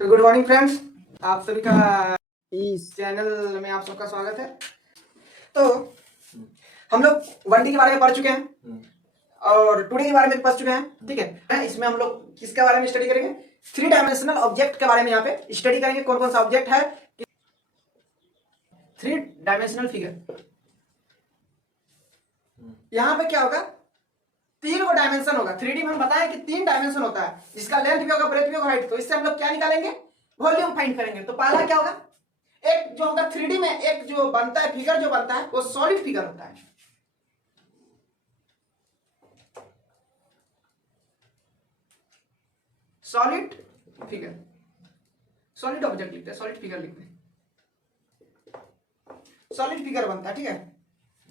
तो good morning friends, आप सभी का इस चैनल में आप सबका स्वागत है। तो हम लोग 1D के बारे में पढ़ चुके हैं और 2D के बारे में पढ़ चुके हैं। ठीक है, इसमें हम लोग किसके बारे में स्टडी करेंगे? 3 डायमेंशनल ऑब्जेक्ट के बारे में यहाँ पे स्टडी करेंगे। कौन कौन सा ऑब्जेक्ट है? 3 डायमेंशनल फिगर। यहाँ पे क्या होगा? 3 को डायमेंशन होगा। 3D में हम बताएं कि 3 डायमेंशन होता है, जिसका लेंथ भी होगा, ब्रेथ भी होगा, हाइट। तो इससे हम लोग क्या निकालेंगे? वॉल्यूम फाइंड करेंगे। तो पहला क्या होगा? एक जो होगा 3D में, एक जो बनता है फिगर, जो बनता है वो सॉलिड फिगर होता है। सॉलिड फिगर, सॉलिड ऑब्जेक्ट लिखते हैं, सॉलिड फिगर लिखते हैं, सॉलिड फिगर बनता है। ठीक है,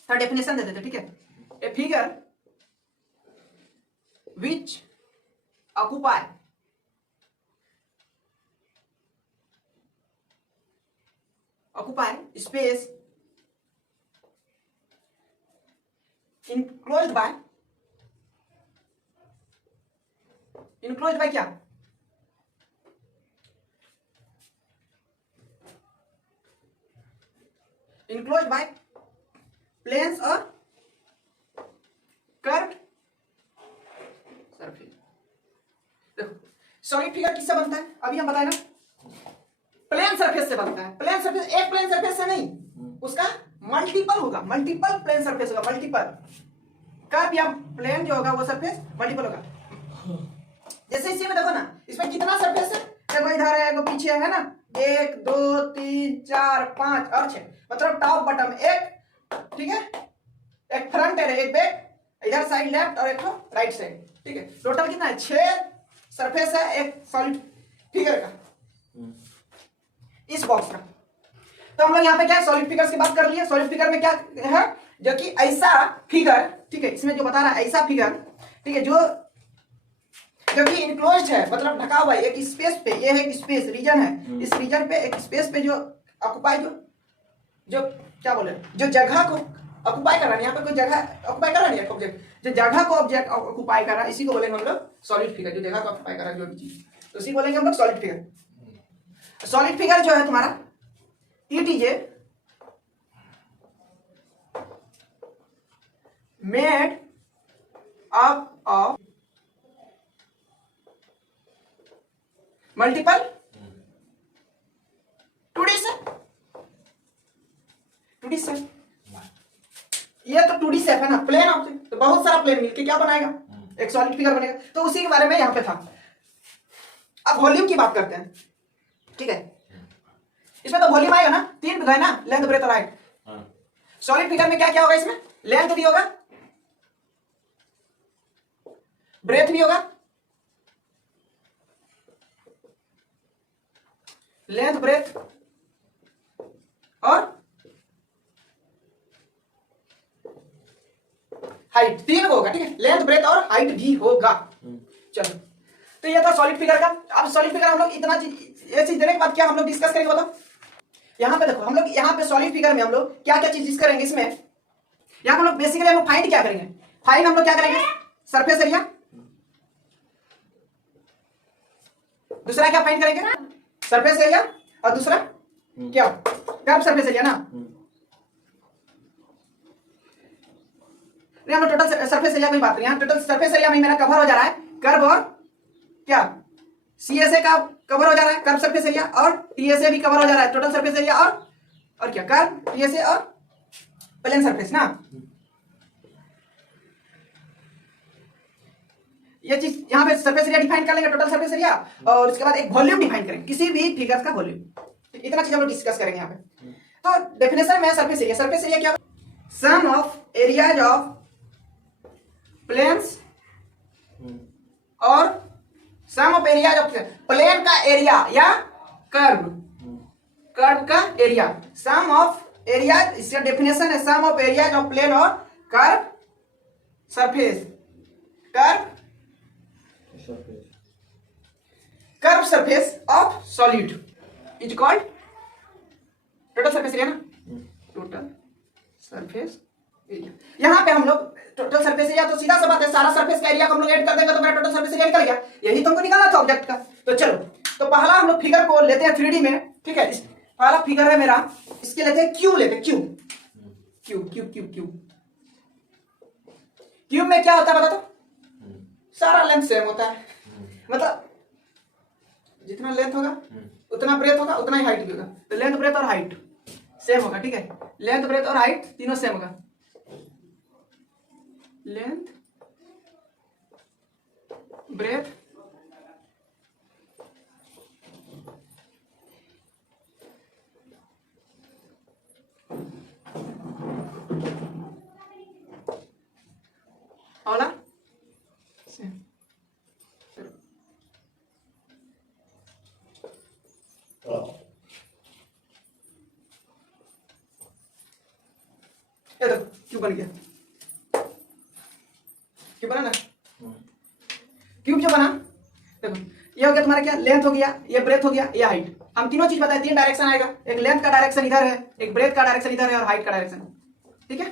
तो डेफिनेशन दे देते हैं। ठीक है, a figure which occupy space enclosed by क्या? enclosed by planes और curved सरफेस। देखो सॉलिड फिगर किससे बनता है? अभी हम बताए ना, प्लेन सरफेस से बनता है। प्लेन सरफेस एक प्लेन सरफेस से नहीं, उसका मल्टीपल होगा, मल्टीपल प्लेन सरफेस होगा, मल्टीपल कर्व या प्लेन जो होगा वो सरफेस मल्टीपल होगा। जैसे इसी में देखो ना, इसमें कितना सरफेस है? देखो इधर है, पीछे है ना, 1 2 3 4 5 और 6, मतलब टॉप बॉटम एक। ठीक है, एक फ्रंट है, एक बैक, इधर साइड लेफ्ट और एक राइट साइड। ठीक है, टोटल कितना है? 6 सरफेस है एक सॉलिड फिगर का, इस बॉक्स का। तो हम लोग यहाँ पे क्या है, सॉलिड फिगर्स की बात कर लिए। सॉलिड फिगर में क्या है? जो कि ऐसा फिगर, ठीक है, इसमें जो बता रहा है ऐसा फिगर, ठीक है, जो कि इनक्लोज्ड है, मतलब ढका हुआ है एक स्पेस पे। ये है एक स्पेस रीजन है, इस रीजन पे एक स्पेस पे जो ऑक्युपाई, जो क्या बोले, जो जगह को ऑक्युपाई कर रहा है। यहाँ पे कोई जगह ऑक्युपाई कर रहा है, ऑब्जेक्ट जो जगह को ऑब्जेक्ट ऑक्युपाई कर रहा है, इसी को बोलेंगे हम लोग सॉलिड फिगर। जो जगह को ऑक्युपाई कर रहा है जो भी चीज, तो इसी को बोलेंगे हम लोग सॉलिड फिगर। सॉलिड फिगर जो है तुम्हारा, it is a made up of multiple 2D shape. 2D shape, ये तो 2D शेप है ना, प्लेन ऑब्जेक्ट। तो बहुत सारा प्लेन मिलके क्या बनाएगा? एक सॉलिड फिगर बनेगा। तो उसी के बारे में यहाँ पे था। अब वॉल्यूम की बात करते हैं। ठीक है, इसमें तो वॉल्यूम आएगा ना, 3 है ना, लेंथ ब्रेथ और हाइट। सॉलिड फिगर में क्या क्या होगा? इसमें लेंथ भी होगा, ब्रेथ भी होगा, लेंथ ब्रेथ और हाइट, 3 होगा। ठीक है, लेंथ ब्रेथ और हाइट भी होगा। चलो, तो ये था सॉलिड फिगर का। अब सॉलिड फिगर हम लोग इतना चीज, ये चीज देने के बाद क्या हम लोग डिस्कस करेंगे बताओ? यहाँ पे देखो, हम लोग यहाँ पे सॉलिड फिगर में हम लोग क्या क्या चीज करेंगे? इसमें यहाँ हम लोग बेसिकली हम लोग फाइंड क्या करेंगे? फाइंड हम लोग क्या करेंगे? Surface area. दूसरा क्या फाइंड करेंगे? Surface area. और दूसरा क्या? कर्व सरफेस एरिया ना। हम लोग टोटल सरफेस एरिया की बात करें। यहाँ टोटल सरफेस एरिया में मेरा कवर हो जा रहा है कर्व और क्या, CSA का कवर हो जा रहा है, कर्व सरफेस एरिया, और TSA भी कवर हो जा रहा है, टोटल सरफेस एरिया, और क्या, कर्व, TSA और प्लेन सरफेस ना। ये चीज यहाँ पे सरफेस एरिया डिफाइन कर लेंगे, टोटल सरफेस एरिया, और उसके बाद एक वॉल्यूम डिफाइन करेंगे, किसी भी फिगर का वॉल्यूम। इतना चीज हम लोग डिस्कस करेंगे यहाँ पे। तो डेफिनेशन में सरफेस एरिया, सरफेस एरिया क्या? सम ऑफ एरियाज ऑफ प्लेन्स और सम ऑफ एरियाज ऑफ प्लेन का एरिया या कर्व, कर्व का एरिया। सम ऑफ एरियाज, इसका डेफिनेशन है सम ऑफ एरियाज ऑफ प्लेन और curve surface, curve surface of solid is called total surface area ना, total surface area. यहाँ पे हम लोग टोटल सरफेस एरिया, तो सीधा सा बात है, सारा सरफेस का एरिया को हम लोग ऐड कर देंगे तो मेरा टोटल सरफेस एरिया निकल गया। यही तो हमको निकालना था ऑब्जेक्ट का। तो चलो तो पहला हम लोग फिगर को लेते हैं 3D में, ठीक है। पहला फिगर है मेरा, इसके लेते हैं क्यू, लेते हैं Q, Q Q Q Q. Cube में क्या होता है बता दो? सारा लेंथ सेम होता है, मतलब जितना लेंथ होगा उतना ब्रेथ होगा, उतना ही हाइट भी होगा। तो लेंथ ब्रेथ और हाइट सेम होगा, ठीक है। लेंथ ब्रेथ और हाइट तीनों सेम होगा। लेंथ ब्रेथ और सेम। ये देखो क्यूब बन गया, क्यूब बना ना। क्यूब जो बना, देखो ये हो गया तुम्हारा क्या, लेंथ हो गया, ये ब्रेथ हो गया, ये हाइट। हम तीनों चीज बताए, तीन डायरेक्शन आएगा, एक लेंथ का डायरेक्शन इधर है, एक ब्रेथ का डायरेक्शन इधर है और हाइट का डायरेक्शन, ठीक है।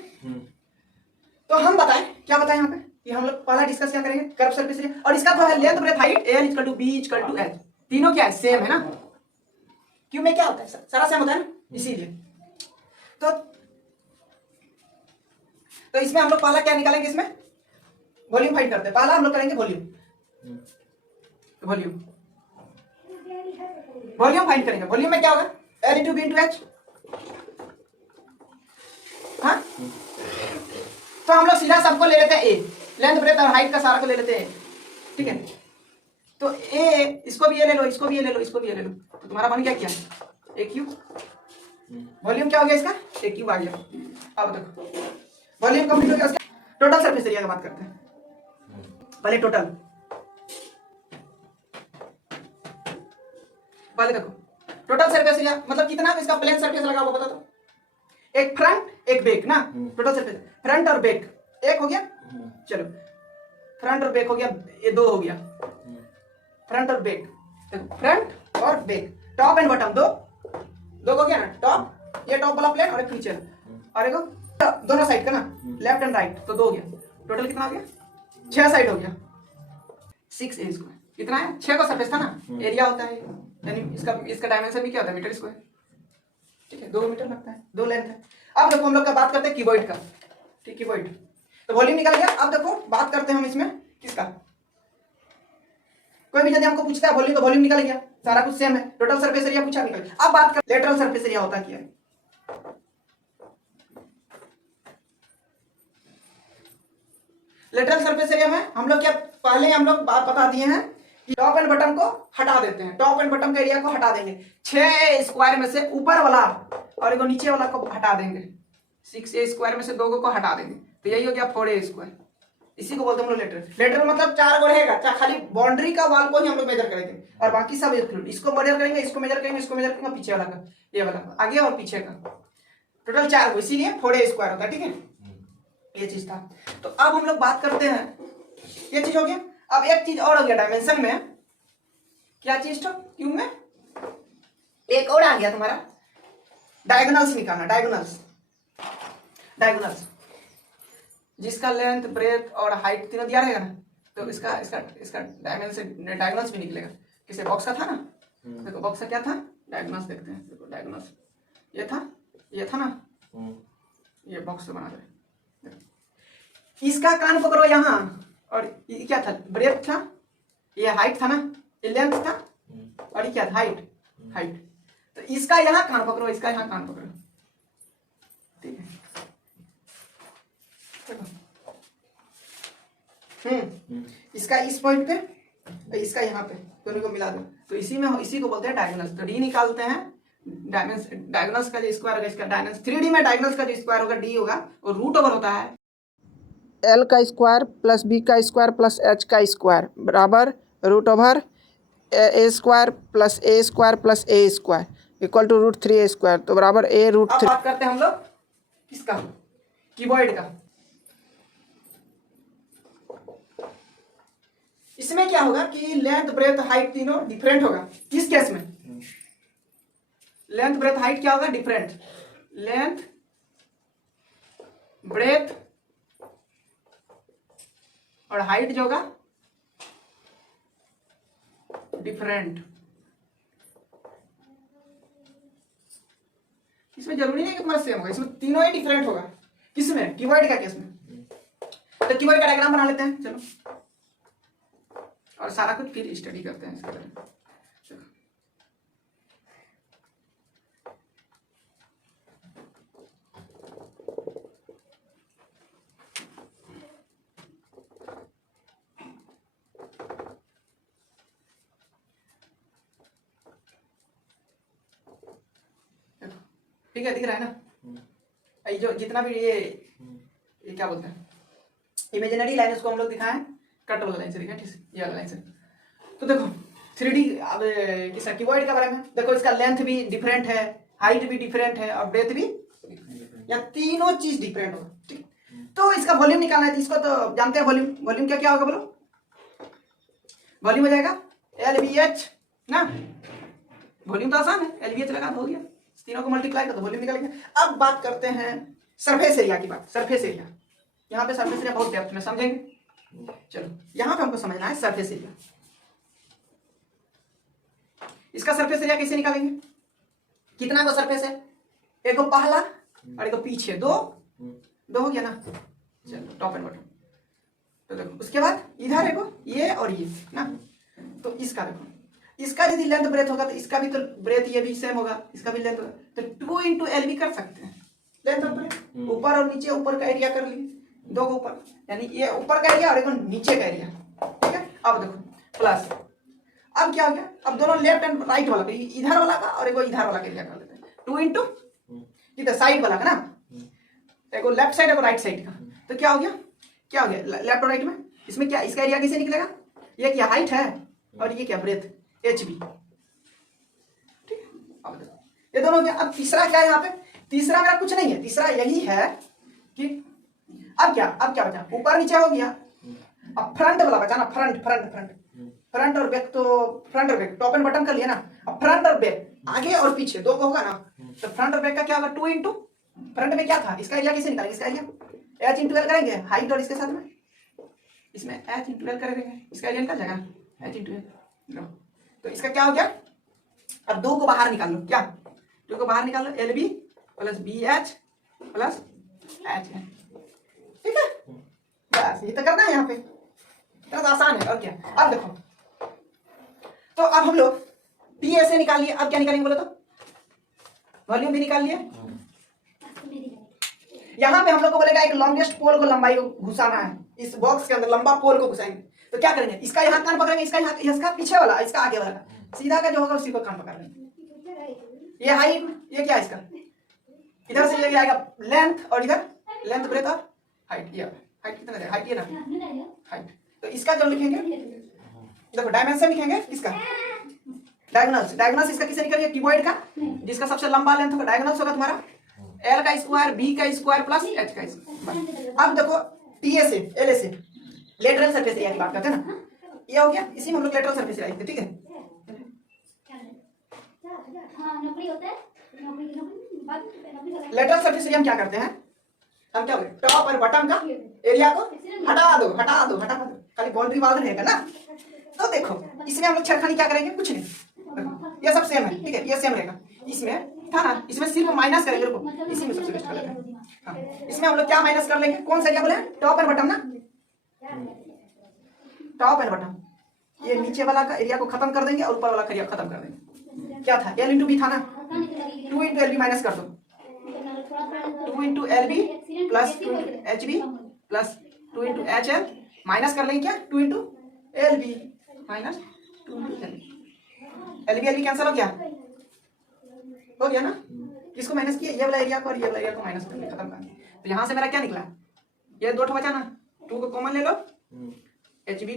तो हम बताएं क्या बताएं यहाँ पे कि हम लोग पहला डिस्कस क्या करेंगे, कर्व सरफेस एरिया। और इसका तो है length breadth height, L equal to B equal to H, तीनों क्या है, सेम है ना। क्यों में क्या होता है, सारा सेम होता है ना, इसीलिए। तो इसमें हम लोग पहला क्या निकालेंगे, इसमें वॉल्यूम फाइंड करते हैं। पहला हम लोग करेंगे वॉल्यूम, वॉल्यूम वॉल्यूम फाइंड करेंगे। वॉल्यूम में क्या होगा, L into B into H. हाँ, तो हम लोग सीधा सबको ले लेते हैं ए, लेंथ ब्रेथ और हाइट का सारा को ले लेते हैं, ठीक है। तो ए, इसको भी ये ले लो, इसको भी ये ले लो, इसको भी ये ले लो, तो तुम्हारा बन गया क्या, ए क्यूब। वॉल्यूम क्या हो गया इसका, ए क्यूब आ गया। अब देखो वॉल्यूम कंप्लीट हो गया। टोटल सरफेस एरिया की बात करते हैं पहले। पहले देखो टोटल सरफेस एरिया मतलब कितना, इसका प्लेन सरफेस लगा हुआ बता दो। एक फ्रंट एक बैक ना, टोटल सरफेस फ्रंट और बैक एक हो गया। चलो फ्रंट और बैक हो गया, ये दो हो गया, फ्रंट और बैक। देखो फ्रंट और बैक, टॉप एंड बॉटम दो दो हो गया ना। टॉप, ये टॉप वाला प्लेन और एक नीचे, और एक दोनों साइड का ना, लेफ्ट एंड राइट, तो दो हो गया। टोटल कितना हो गया, 6 साइड हो गया, 6a स्क्वायर। कितना है, 6 का सरफेस था ना, एरिया होता है, यानी इसका डायमेंशन भी क्या होता है, मीटर स्क्वायर, ठीक है। 2 मीटर लगता है, 2 लेंथ है। अब देखो हम लोग का बात करते हैं क्यूबॉइड का, ठीक, क्यूबॉइड। तो वॉल्यूम निकल गया। अब देखो बात करते हैं हम इसमें किसका, कोई भी यदि हमको पूछता है वॉल्यूम, तो वॉल्यूम निकल गया, सारा कुछ सेम है। टोटल सरफेस एरिया पूछा, निकल गया। अब बात कर लेटरल सरफेस एरिया होता क्या है। लेटरल सरफेस एरिया में हम लोग क्या, पहले हम लोग बात बता दिए हैं कि टॉप एंड बटन को हटा देते हैं, टॉप एंड बटन का एरिया को हटा देंगे। 6 स्क्वायर में से ऊपर वाला और एक नीचे वाला को हटा देंगे, 6a स्क्वायर में से 2 को हटा देंगे, तो यही हो गया 4a स्क्वायर। इसी को बोलते हैं हम लोग लेटरल। लेटरल मतलब 4 गो रहेगा, खाली बाउंड्री का वाल को ही हम लोग मेजर करेंगे, और बाकी सब इसको मेजर करेंगे, इसको मेजर करेंगे, इसको मेजर करेंगे, पीछे वाला का, ये वाला आगे और पीछे का, टोटल 4 गो, इसीलिए 4a स्क्वायर होता है, ठीक है। ये चीज था। तो अब हम लोग बात करते हैं, ये चीज हो गया। अब एक चीज और हो गया डायमेंशन में, क्या चीज था, क्यूब में एक और आ गया तुम्हारा, डायगोनल्स निकालना। डायगोनल्स, डायगोनल्स जिसका लेंथ ब्रेथ और हाइट तीनों दिया रहेगा ना, तो इसका इसका इसका डायमेंशन डायगोनल्स भी निकलेगा। किसे बॉक्स का था ना, देखो बॉक्स का क्या था, डायगोनल्स देखते हैं। देखो डायगोनल्स ये था ना, ये बॉक्स बना दे। इसका कान पकड़ो यहाँ, और ये क्या था, ब्रेथ था, ये हाइट था ना, ये लेंथ था, और ये क्या था, हाइट, हाइट। तो इसका यहाँ कान पकड़ो, इसका यहाँ कान पकड़ो, ठीक है। इसका इस पॉइंट पे, इसका यहाँ पे, दोनों को मिला दो, तो इसी को बोलते हैं डायगोनल्स। तो डी निकालते हैं, डायगोनल्स का जो स्क्वायर होगा, इसका डायगोनल्स 3D में डायगोनल्स का जो स्क्वायर होगा डी होगा, वो रूट ओवर होता है एल का स्क्वायर प्लस बी का स्क्वायर प्लस एच का स्क्वायर बराबर root over a square plus a square equal to root 3a square, तो बराबर a रूट 3। बात करते हैं हम लोग किसका, क्यूबॉइड का। इसमें क्या होगा कि लेंथ ब्रेथ हाइट तीनों डिफरेंट होगा। किस केस में, लेंथ ब्रेथ हाइट क्या होगा, डिफरेंट। लेंथ ब्रेथ और हाइट जो होगा डिफरेंट, इसमें जरूरी नहीं कि तुम्हारा सेम होगा, इसमें तीनों ही डिफरेंट होगा। किसमें? क्यूबॉइड का केस में। तो क्यूबॉइड का डायग्राम बना लेते हैं चलो, और सारा कुछ फिर स्टडी करते हैं इसके बारे में। ठीक है, दिख रहा है ना? ये जो जितना भी ये क्या बोलते हैं, इमेजिनरी लाइन, उसको हम लोग दिखाएं कट वाला लाइन से दिखाएं, ठीक है, ये वाला लाइन से। तो देखो 3D अब इसका क्यूबॉइड के बारे में देखो, इसका लेंथ भी डिफरेंट है, हाइट भी डिफरेंट है और ब्रेथ भी, या तीनों चीज डिफरेंट होगा, ठीक। तो इसका वॉल्यूम निकालना है, इसको तो जानते हैं वॉल्यूम। वॉल्यूम क्या क्या होगा बोलो? वॉल्यूम हो जाएगा LVH ना, वॉल्यूम तो आसान है, LVH लगा तो हो गया, तीनों को मल्टीप्लाई कर दो, वॉल्यूम निकल गया। अब बात करते हैं सरफेस एरिया की बात। सरफेस एरिया, यहाँ पे सरफेस एरिया बहुत डेप्थ में समझेंगे। चलो यहाँ पे हमको समझना है सरफेस एरिया। इसका सरफेस एरिया कैसे निकालेंगे? कितना को सरफेस है? एक को पहला और एक को पीछे, दो हो गया ना। चलो टॉप एंड बॉटम। तो देखो उसके बाद इधर देखो ये और ये ना, तो इसका देखो, इसका यदि लेंथ ब्रेथ होगा तो इसका भी तो ब्रेथ ये भी सेम होगा, इसका भी लेंथ होगा, तो 2 × LB कर सकते हैं, लेंथ और ब्रेथ। ऊपर और नीचे, ऊपर का एरिया कर लिए, दो को ऊपर, यानी ये ऊपर का एरिया और एक नीचे का एरिया, ठीक है। अब देखो प्लस, अब क्या हो गया? अब दोनों लेफ्ट एंड राइट वाला, इधर वाला का और एक इधर वाला का एरिया कर लेते हैं, 2 × इधर साइड वाला का ना, एक लेफ्ट साइड एक राइट साइड का। तो क्या हो गया? क्या हो गया लेफ्ट और राइट में? इसमें क्या, इसका एरिया कैसे निकलेगा? ये क्या हाइट है और ये क्या ब्रेथ, HB, ठीक है। अब देखो ये दोनों हो गया। अब तीसरा क्या है यहाँ पे? तीसरा मेरा कुछ नहीं है, तीसरा यही है कि अब क्या बचा? ऊपर नीचे हो गया, अब फ्रंट वाला बचा ना, फ्रंट और बैक। तो फ्रंट और बैक टॉप एंड बटन कर लिया ना। अब फ्रंट और बैक, आगे और पीछे दो को होगा ना, तो फ्रंट और बैक का क्या होगा? 2 × फ्रंट में क्या था? इसका एरिया कैसे निकालेंगे? इसका एरिया H × L करेंगे, हाइट और इसके साथ में, इसमें H × L करेंगे, इसका एरिया निकल जाएगा H × L। तो इसका क्या हो गया? अब 2 को बाहर निकाल लो, क्या 2 को बाहर निकाल लो, LB + BH + HL, ठीक है। बस ये तो करना है यहाँ पे, तो आसान है और क्या। अब देखो, तो अब हम लोग PA से निकाल लिए, अब क्या निकालेंगे बोलो तो? वॉल्यूम भी निकाल लिए। यहाँ पे हम लोग को बोलेगा एक लॉन्गेस्ट पोल को लंबाई को घुसाना है, इस बॉक्स के अंदर लंबा पोल को घुसाएंगे। तो क्या करेंगे? इसका यहाँ कान पकड़ेंगे, इसका पीछे वाला, इसका आगे वाला, सीधा का जो होगा उसी को कान पकड़ लेंगे। ये हाइट, ये क्या है इसका? इधर से ये आएगा लेंथ, और इधर लेंथ ब्रेथ और हाइट। ये हाइट कितना है? हाइट ये ना, हाइट। तो इसका जो लिखेंगे देखो, डायमेंशन लिखेंगे किसका? डायगोनल्स इसका किसे निकलेगा? क्यूबॉइड का, जिसका सबसे लंबा लेंथ होगा डायगोनल्स होगा तुम्हारा L का स्क्वायर, B का स्क्वायर + H का स्क्वायर। अब देखो TA से LA से लेटरल सरफेस एरिया की बात करते हैं ना, ये हो गया, इसी में हम लोग लेटरल सरफेस एरिया लिखते हैं, ठीक है। लेटरल सरफेस एरिया हम क्या करते हैं? हम क्या बोलते हैं? टॉप और बटन का एरिया को हटा दो, खाली बाउंड्री वाल रहेगा ना। तो देखो इसमें हम लोग छेड़खानी क्या करेंगे? कुछ नहीं, ये सब सेम है, ठीक है, ये सेम रहेगा। इसमें था ना, इसमें सिर्फ माइनस करेंगे, रुको इसी में सबसे बेस्ट कर लेते हैं। हाँ, इसमें हम लोग क्या माइनस कर लेंगे? कौन सा एरिया बोले? टॉप एंड बटन ना, टॉप एंड बटन। ये नीचे वाला का एरिया को खत्म कर देंगे और ऊपर वाला का एरिया खत्म कर देंगे। क्या था? L × B था ना, 2 × LB माइनस कर दो, 2 × LB + 2 × HB + 2 × HL माइनस कर लेंगे क्या? 2 × LB minus 2 × LB। LB cancel हो गया ना। किसको माइनस किया? ये वाला एरिया को और ये वाला एरिया को माइनस करके खत्म कर दिया। तो यहाँ से मेरा क्या निकला? ये 2 बचा ना, 2 को कॉमन ले लो, HB +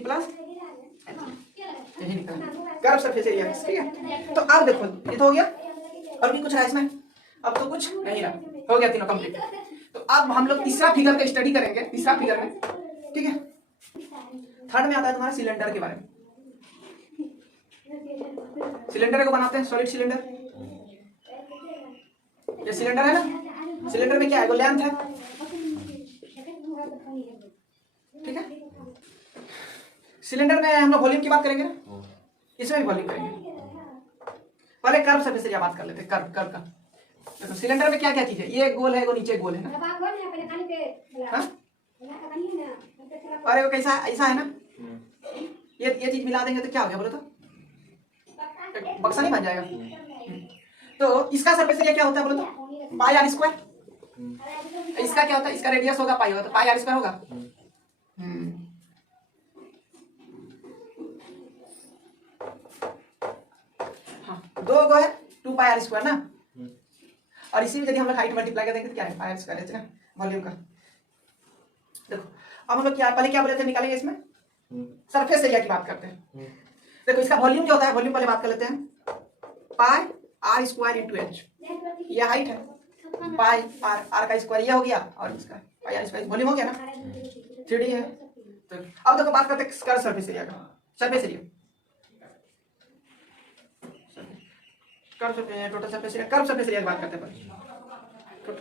यही निकला कर्व सरफेस एरिया, ठीक है। तो अब देखो ये तो हो गया, और भी कुछ रहा इसमें? अब तो कुछ नहीं रहा, हो गया तीनों कंप्लीट। तो अब हम लोग तीसरा फिगर का स्टडी करेंगे, तीसरा फिगर में, ठीक है। थर्ड में आता है तुम्हारा सिलेंडर के बारे में। सिलेंडर को बनाते हैं, सॉलिड सिलेंडर। ये सिलेंडर है ना, सिलेंडर में क्या है? वो लेंथ है, ठीक है। सिलेंडर में हम लोग वॉल्यूम की बात करेंगे ना, इसमें भी वॉल्यूम करेंगे। पहले कर्व सरफेस एरिया बात कर लेते हैं, कर्व का। देखो सिलेंडर में क्या क्या चीज है, ये एक गोल है, वो नीचे एक गोल है ना। हाँ? अरे वो कैसा ऐसा है ना, ये चीज मिला देंगे तो क्या हो गया बोलो तो, बक्सा नहीं बन जाएगा। तो इसका सरफेस एरिया क्या होता है बोलो तो, पाई आर स्क्वायर। इसका क्या होता है, इसका रेडियस होगा पाई होगा, तो पाई आर स्क्वायर होगा। हाँ, दो गो है 2 पाई आर स्क्वायर ना, और इसी में यदि हम लोग हाइट मल्टीप्लाई कर देंगे तो क्या है, पाई आर स्क्वायर है ना वॉल्यूम का। देखो अब हम लोग क्या पहले क्या बोले थे निकालेंगे, इसमें सरफेस एरिया की बात करते हैं। देखो इसका वॉल्यूम जो होता है, वॉल्यूम पहले बात कर लेते हैं, पाई आर स्क्वायर इंटू एच, ये हाइट है, पाई आर, आर का स्क्वायर ये हो गया, और इसका पाई आर स्क्वायर वॉल्यूम हो गया ना, 3D है। तो अब देखो बात करते हैं कर्व सरफेस एरिया का, surface area, total surface area, curve surface area की बात करते हैं पहले,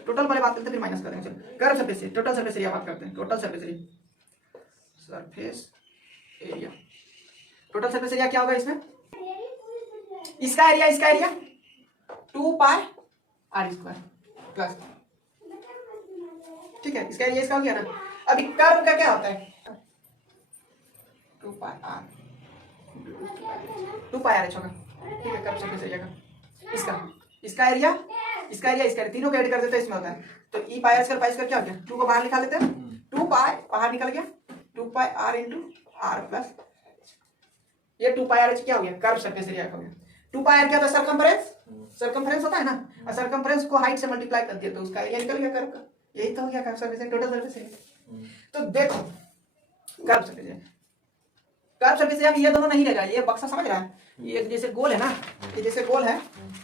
टोटल पहले बात करते हैं फिर माइनस कर देंगे। चलो curve surface area, total surface area बात करते हैं, total surface area, surface area, total surface area क्या होगा इसमें, इसका area 2 pi R square plus, ठीक है, इसका एरिया इसका हो गया ना। अभी कर्व का क्या होता है, 2 पाई आर एच होगा, ठीक है, कर्व सरफेस एरिया का, इसका एरिया तीनों को ऐड कर देते हैं, इसमें होता है। तो ई पाई आर स्क्वायर क्या हो गया, 2 को बाहर निकाल लेते हैं, 2 पाई बाहर निकल गया, 2 pi are into R plus ये 2 पाई आर एच क्या हो गया, कर्व सरफेस एरिया हो गया। 2 पाई आर क्या होता है, सरकमफ्रेंस होता है ना, और सरकमफ्रेंस को हाइट से मल्टीप्लाई कर दिया तो उसका एरिया निकल गया कर्व का, यही तो हो गया curve surface, total surface area. तो देखो कर्व सरफेस एरिया ये दोनों नहीं रहेगा, ये बक्सा समझ रहा है, ये जैसे गोल है ना, ये जैसे गोल है,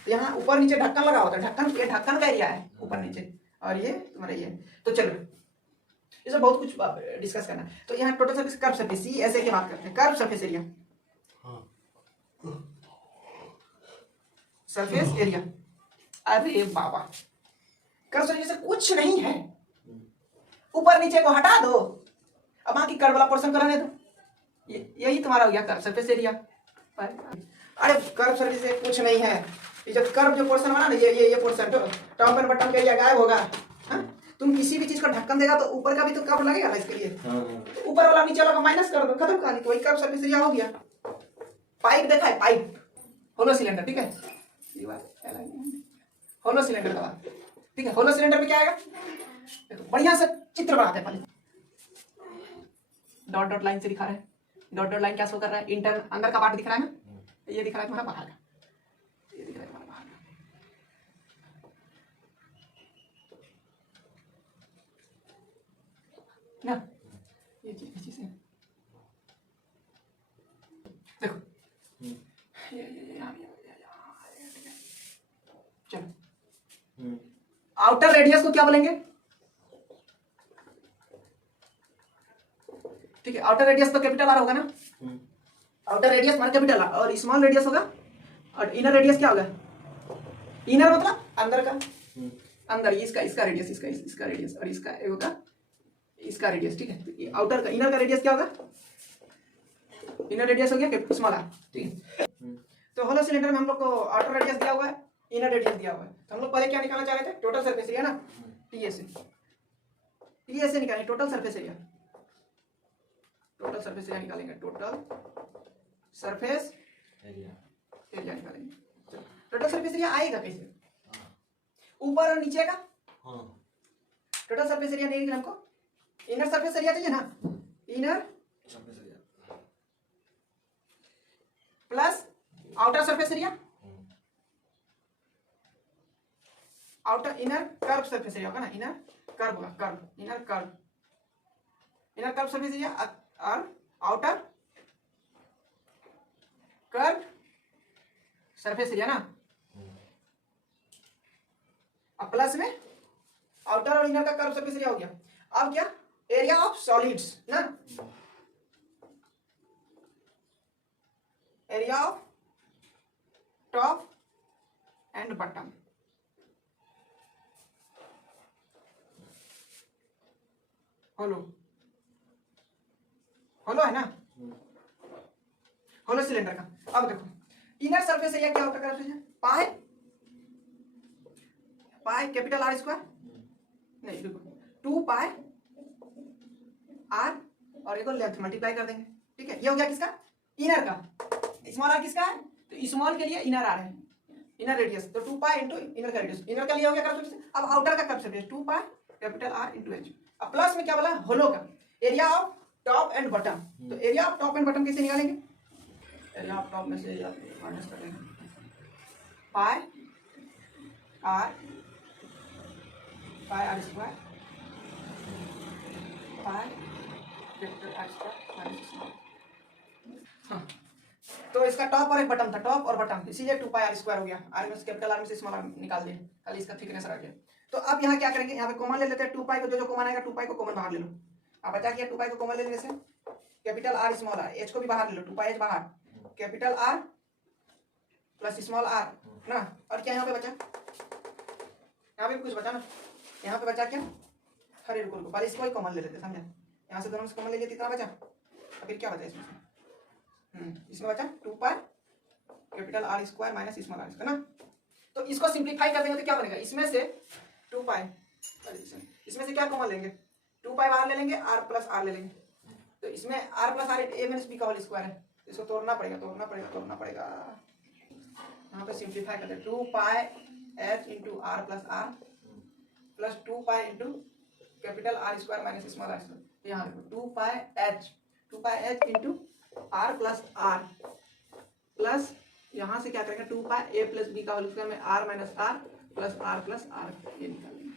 तो यहाँ ऊपर नीचे ढक्कन लगा होता है, ये ढक्कन का एरिया है ऊपर नीचे, और ये तुम्हारा ये। तो चलो इसमें बहुत कुछ डिस्कस करना है। तो यहाँ टोटल सरफेस, कर्व सरफेस, सी ऐसे की बात करते हैं, curve surface area, surface area. अरे बाबा कर्व सरफेस से कुछ नहीं है, ऊपर नीचे को हटा दो, अब बाकी कर्व वाला पोर्शन कराने दो, यही तुम्हारा हो गया कर्व सरफेस एरिया। अरे कर्व सरफेस से कुछ नहीं है, ये जो कर्व जो पोर्शन बना ना, ये पोर्शन तो टॉप एंड बॉटम का एरिया गायब होगा। तुम किसी भी चीज का ढक्कन देगा तो ऊपर का भी तो कर्व लगेगा ना इसके लिए, तो ऊपर वाला नीचे वाला माइनस कर दो, खत्म कहानी, तो वही कर्व सरफेस एरिया हो गया। पाइप देखा है, पाइप होलो सिलेंडर, ठीक है, होलो सिलेंडर का बात, ठीक है, होलो सिलेंडर में क्या आएगा, देखो बढ़िया से चित्र बनाते हैं पहले, डॉट डॉट लाइन से दिखा रहे हैं, डॉट डॉट लाइन क्या शो कर रहा है, इंटर अंदर का पार्ट दिख रहा है ना, ये दिख रहा है तुम्हारा बाहर का, ये दिख रहा है तुम्हारा बाहर का, ना ये चीज है, देखो चलो आउटर रेडियस को क्या बोलेंगे, ठीक है, आउटर रेडियस तो कैपिटल आर होगा ना, आउटर रेडियस हमारा कैपिटल आर, और स्मॉल रेडियस होगा, और इनर रेडियस क्या होगा, इनर मतलब अंदर का, अंदर इसका रेडियस, इसका रेडियस, और इसका होगा इसका रेडियस, ठीक है, आउटर का, इनर का रेडियस क्या होगा, इनर रेडियस हो गया स्मॉल आर, ठीक है। तो होलो सिलेंडर में हम लोग को आउटर रेडियस दिया हुआ है, इनर रेडियस दिया हुआ है, तो हम लोग पहले क्या निकालना चाह रहे थे, टोटल सरफेस एरिया ना, टीएस से निकालेंगे total surface area, total surface area निकालेंगे, टोटल सरफेस एरिया निकालेंगे। टोटल सरफेस एरिया आएगा कैसे, ऊपर और नीचे का, टोटल सरफेस एरिया नहीं, हमको इनर सरफेस एरिया चाहिए ना, inner surface area plus outer surface area, outer inner curve surface area होगा ना, इनर कर्व होगा, curve inner curve surface area और आउटर कर्व सरफेस एरिया ना, अब प्लस में आउटर और इनर का कर्व सरफेस एरिया हो गया। अब क्या, एरिया ऑफ सॉलिड्स ना, area of top and bottom, hollow है ना, होलो सिलेंडर का। अब देखो इनर सरफेस एरिया क्या होता है, पाई पाई कैपिटल आर स्क्वायर, नहीं देखो 2 पाई आर और एक लेंथ मल्टीप्लाई कर देंगे, ठीक है। ये हो गया किसका, इनर का। स्मॉल आर किसका है, तो स्मॉल के लिए इनर आर है, इनर रेडियस, तो 2 पाई इंटू इनर का रेडियस, इनर का लिए हो गया कर्व सरफेस। अब आउटर का curve surface 2 pi capital R into H. अब प्लस में क्या बोला, होलो का area of top and bottom. तो area of top and bottom कैसे निकालेंगे, एरिया ऑफ टॉप में से माइनस कर देंगे pi R square pi capital R square minus small. हाँ, तो इसका टॉप और एक बटन था, टॉप और बटन, इसीलिए 2 पाई आर स्क्वायर हो गया। आर में से कैपिटल आर में से स्मॉल आर निकाल दिए, खाली इसका थिकनेस रह गया। तो अब यहाँ क्या करेंगे, यहाँ पे कॉमन ले लेते हैं 2 पाई को, जो कॉमन आएगा 2 पाई को कॉमन बाहर ले लो। अब बचा किया 2 पाई को कॉमन ले लेने से capital R small R, H को भी बाहर ले लो, 2 पाई एच बाहर, capital R plus small R ना। और क्या यहाँ पे बचा, यहाँ पे कुछ बचा ना, यहाँ पे बचा क्या, अरे रुको रुको पहले इसको ही कॉमन ले लेते, समझा। यहाँ से दोनों से कॉमन ले लिया, कितना बचा, और फिर क्या बचा इसमें से, इसमें बचा 2 pi capital R square minus small R square ना। तो इसको सिंप्लीफाई कर देंगे तो क्या बनेगा, इसमें से 2 पाई, इसमें से क्या कॉमन लेंगे, 2 पाई बाहर ले लेंगे, आर प्लस आर ले लेंगे। तो इसमें R plus R A minus B का होल स्क्वायर है, इसको तोड़ना पड़ेगा। यहाँ पे सिंप्लीफाई करते हैं 2 pi H into R plus 2 pi into capital R square minus small R square. यहाँ देखो 2 pi H into R plus R plus यहाँ से क्या करेंगे 2 पाई ए प्लस बी का होल स्क्वायर में R minus R plus R ये निकालेंगे।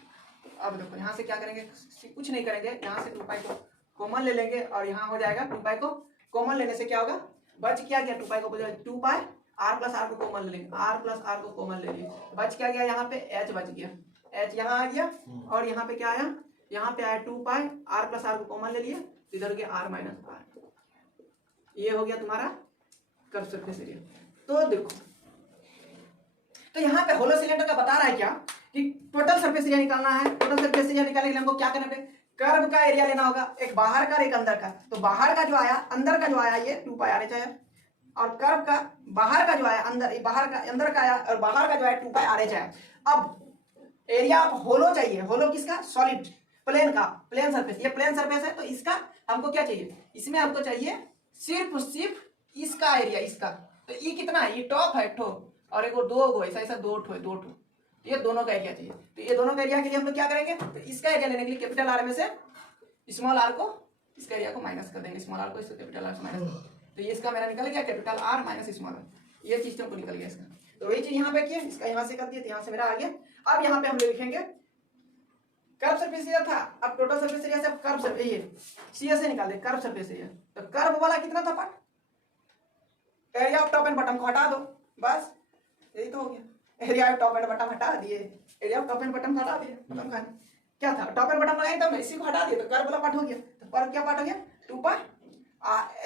अब देखो यहाँ से क्या करेंगे, कुछ नहीं करेंगे, यहाँ से 2 पाई को कॉमन ले लेंगे और यहाँ हो जाएगा 2 पाई को कॉमन लेने से क्या होगा, बच क्या गया 2 पाई को, 2 पाई आर प्लस आर को कॉमन ले लेंगे, आर प्लस आर को कॉमन ले लिए, बच क्या गया, यहाँ पे एच बच गया, एच यहाँ आ गया और यहाँ पे क्या आया, यहाँ पे आया 2 पाई आर प्लस आर को कॉमन ले लिए, इधर गया आर माइनस आर। ये हो गया तुम्हारा कर्व सरफेस एरिया। तो देखो, तो यहाँ पे होलो सिलेंडर का बता रहा है क्या कि टोटल सरफेस एरिया निकालना है। टोटल सरफेस एरिया निकालने के लिए हमको क्या करना है, कर्व का एरिया लेना होगा, एक बाहर का एक अंदर का। तो बाहर का जो आया, अंदर का जो आया ये 2 पाई आर एच आया, और कर्व का बाहर का जो आया अंदर, बाहर का अंदर का आया और बाहर का जो आया 2 पाई आर एच आया। अब एरिया ऑफ होलो चाहिए, होलो किसका, सॉलिड प्लेन का, प्लेन सरफेस, ये प्लेन सरफेस है। तो इसका हमको क्या चाहिए, इसमें हमको चाहिए सिर्फ इसका एरिया, इसका। तो ये कितना है, ये टॉप है ठो, और एक और 2 गो ऐसा 2 ठो है, 2 ठो, ये दोनों का एरिया चाहिए। तो ये दोनों का एरिया के लिए हम लोग क्या करेंगे, तो इसका एरिया लेने के लिए कैपिटल आर में से स्मॉल आर को, इसका एरिया को माइनस कर देंगे, स्मॉल आर को इसको कैपिटल आर से माइनस। तो ये इसका मेरा निकल गया capital R minus small R, ये चीज तो निकल गया इसका। तो वही चीज यहाँ पे किया, इसका यहाँ से कर दिया, तो यहाँ से मेरा आ गया। अब यहाँ पे हम लोग लिखेंगे कर्व सरफेस एरिया था, अब टोटल सरफेस एरिया से कर्व सरफेस, ये सी से निकाल दे कर्व सरफेस एरिया। तो कर्व वाला कितना था part, area of top and bottom को हटा दो, बस यही तो हो गया। Area of top and bottom हटा दिए, area of top and bottom हटा दिए, बॉटम का क्या था, टॉप एंड बॉटम लगाए, तब इसी को हटा दिए, तो कर्व वाला पार्ट हो गया। तो कर्व क्या पार्ट हो गया, 2 पाई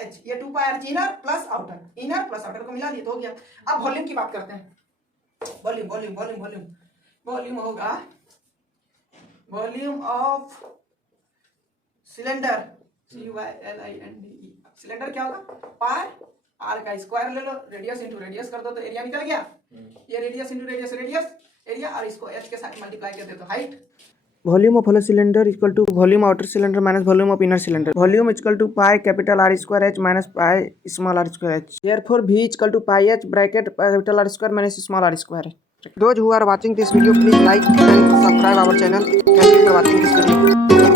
एच, ये 2 pi H inner plus outer, inner plus outer को मिला दिए तो हो गया। अब वॉल्यूम की बात करते हैं, वॉल्यूम होगा volume of cylinder, CYLINDE, cylinder क्या होगा, पाई आर का स्क्वायर ले लो, रेडियस इंटू रेडियस कर दो तो एरिया निकल गया। ये रेडियस इंटू रेडियस एरिया, और इसको एच के साथ मल्टीप्लाई कर दे तो height. Volume of hollow cylinder equal to volume outer cylinder minus volume of inner cylinder. Volume is equal to pi capital R square H minus pi small r square H. Therefore, V is equal to pi H bracket capital R square minus small r square. Those who are watching this video, please like and subscribe our channel. Thank you for watching this video.